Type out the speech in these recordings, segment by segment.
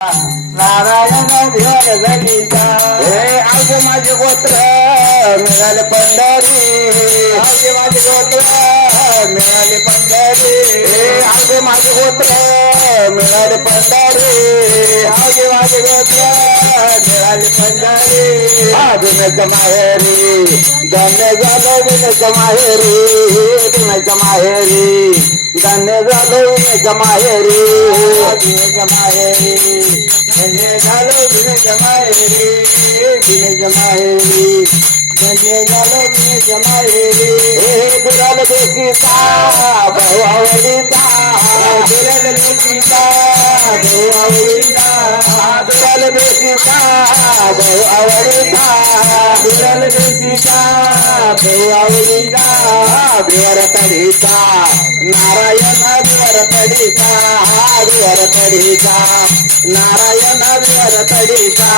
नारायण भिवर गणिता हे आज माझे गोत्र मिळाले पंढरी आज माझे गोत्र मिळाले पंढरी हे आज माझे गोत्र मिळाले पंढरी आज माझे गोत्र मिळाले पंढरी अजूनच माहेरी धन्य झालं विनच माहेरी विनच माहेरी धन्य झालं विनच माहेरी विनच माहेरी धन्य झालं विनच माहेरी विनच माहेरी धन्य झालं विनच माहेरी हे दुराल देशीचा भाऊ आवडीचा दुराल देशीचा भाऊ आवडीचा दुराल देशीचा भाऊ आवडीचा दुराल देशीचा भाऊ आवडीचा भिवर तडीचा नारायण भिवर तडीचा भिवर तडीचा नारायण भिवर तडीचा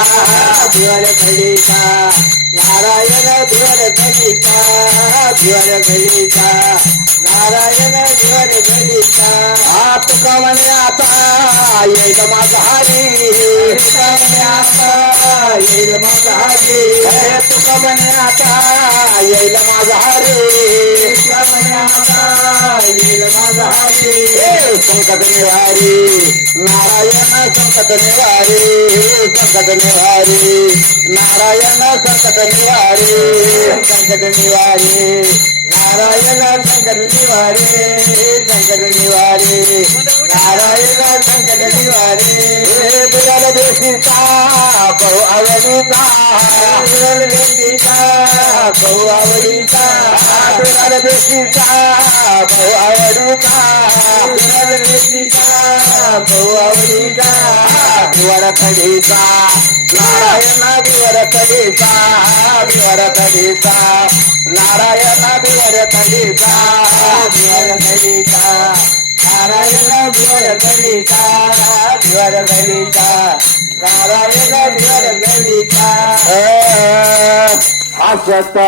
भिवर तडीचा नारायण भिवर तडीचा भिवर तडीचा नारायण भिवर तडीचा तुका म्हणे आता येईल माझा हरी तुका म्हणे आता येईल माझा हरी तुका म्हणे आता येईल माझा हरी तुका म्हणे आता येईल माझा हरी संकट निवारी नारायण संकट निवारी संकट निवारी नारायण संकट निवारी संकट निवारी नारायण संकट निवारी संकट निवारी नारायण संकट निवारी दुराल देशीचा भाऊ आवडीचा दुराल देशीचा भाऊ आवडीचा दुराल देशीचा भाऊ आवडीचा दुराल देशीचा भाऊ आवडीचा भिवर तडीचा नारायण भिवर तडीचा भिवर तडीचा नारायण भिवर तडीचा भिवर तडीचा नारायण भिवर तडीचा भिवर तडीचा नारायण भिवर तडीचा अशत